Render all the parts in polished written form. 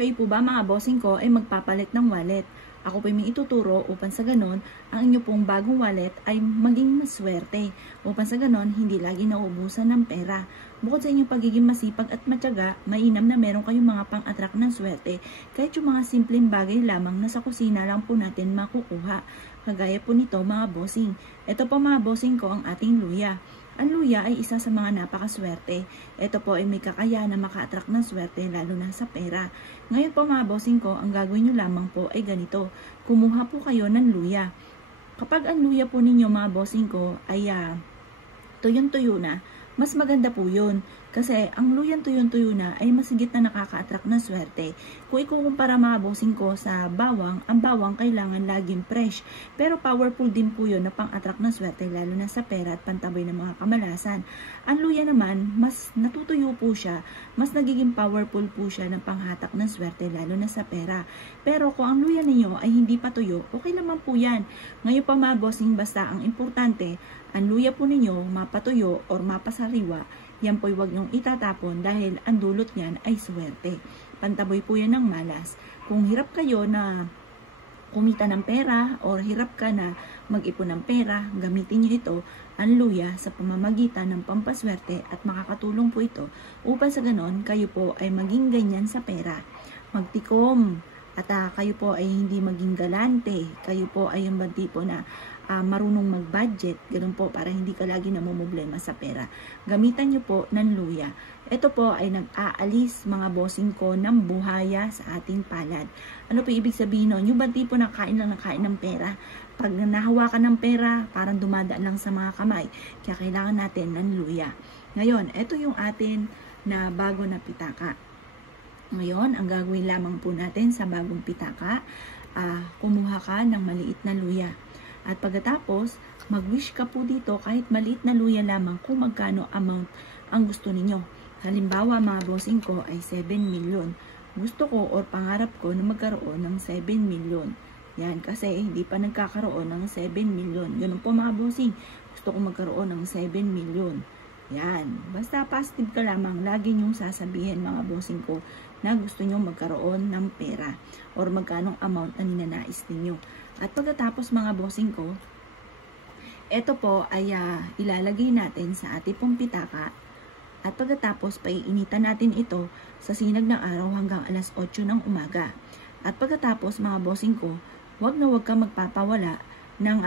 Kayo po ba mga bossing ko ay magpapalit ng wallet? Ako po may ituturo upang sa ganon, ang inyo pong bagong wallet ay maging maswerte. Upang sa ganon, hindi lagi nauubusan ng pera. Bukod sa inyong pagiging masipag at matyaga, mainam na meron kayong mga pang-attract ng swerte. Kahit yung mga simpleng bagay lamang na sa kusina lang po natin makukuha. Kagaya po nito mga bossing. Ito po mga bossing ko ang ating luya. Ang luya ay isa sa mga napakaswerte. Ito po ay may kakayahan na maka-attract ng swerte lalo na sa pera. Ngayon po mga bossing ko, ang gagawin nyo lamang po ay ganito. Kumuha po kayo ng luya. Kapag ang luya po ninyo mga bossing ko ay tuyong-tuyo na, mas maganda po yun. Kasi ang luyang tuyon-tuyo na ay masigit na nakaka-attract ng swerte. Kung ikukumpara mga bossing ko sa bawang, ang bawang kailangan laging fresh. Pero powerful din po yun na pang-attract ng swerte lalo na sa pera at pantabay ng mga kamalasan. Ang luya naman, mas natutuyo po siya, mas nagiging powerful po siya ng panghatak ng swerte lalo na sa pera. Pero kung ang luya ninyo ay hindi pa tuyo, okay naman po yan. Ngayon pa mga bossing, basta ang importante, ang luya po ninyo mapatuyo or mapasariwa, yan po'y huwag nyong itatapon dahil ang dulot niyan ay swerte. Pantaboy po yan ng malas. Kung hirap kayo na kumita ng pera or hirap ka na mag-ipon ng pera, gamitin nyo ito, ang luya, sa pamamagitan ng pampaswerte at makakatulong po ito upang sa ganon kayo po ay maging ganyan sa pera. Magtikom at kayo po ay hindi maging galante, kayo po ay yung tipo na marunong mag-budget, ganun po, para hindi ka lagi namumblema sa pera. Gamitan nyo po ng luya. Ito po ay nag-aalis mga bossing ko ng buhaya sa ating palad. Ano po ibig sabihin nun? Yung ba tipo na kain lang nakain ng pera? Pag nahawakan ng pera, parang dumadaan lang sa mga kamay. Kaya kailangan natin ng luya. Ngayon, ito yung atin na bago na pitaka. Ngayon, ang gagawin lamang po natin sa bagong pitaka, kumuha ka ng maliit na luya. At pagkatapos, mag-wish ka po dito kahit maliit na luya lamang kung magkano amount ang gusto ninyo. Halimbawa, mga bossing ko ay 7 million. Gusto ko or pangarap ko na magkaroon ng 7 million. Yan, kasi hindi pa nagkakaroon ng 7 million. Ganun po mga bossing, gusto ko magkaroon ng 7 million. Yan, basta positive ka lamang, lagi nyong sasabihin mga bossing ko na gusto nyo magkaroon ng pera or magkanong amount na ninanais ninyo. At pagkatapos mga bossing ko, ito po ay ilalagay natin sa ating pong pitaka. At pagkatapos, paiinitan natin ito sa sinag ng araw hanggang alas 8 ng umaga. At pagkatapos mga bossing ko, huwag na huwag ka magpapawala ng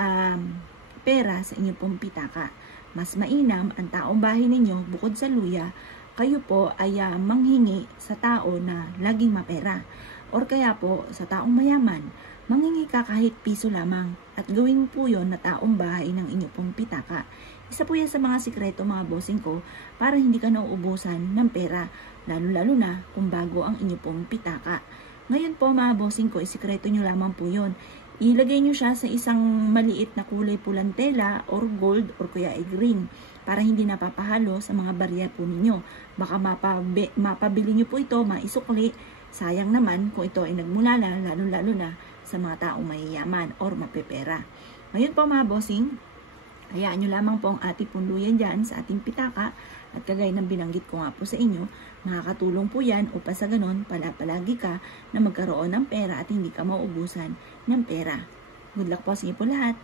pera sa inyong pong pitaka. Mas mainam ang taong bahay ninyo, bukod sa luya, kayo po ay manghingi sa tao na laging mapera. Or kaya po sa taong mayaman, manghingi ka kahit piso lamang at gawin po yon na taong bahay ng inyong pong pitaka. Isa po yan sa mga sikreto mga bossing ko para hindi ka nauubusan ng pera, lalo-lalo na kung bago ang inyong pong pitaka. Ngayon po mga bossing ko, sikreto nyo lamang po yon. Ilagay nyo siya sa isang maliit na kulay pulang tela or gold or kuya ay green para hindi napapahalo sa mga barya po ninyo. Baka mapabili nyo po ito, maisukli. Sayang naman kung ito ay nagmula na, lalo-lalo na sa mga taong mayayaman or mapepera. Ngayon po mga bossing, hayaan nyo lamang po ang ating punduyan dyan sa ating pitaka at kagaya ng binanggit ko nga po sa inyo, makakatulong po yan upang sa ganon palagi ka na magkaroon ng pera at hindi ka mauubusan ng pera. Good luck po sa inyo po lahat!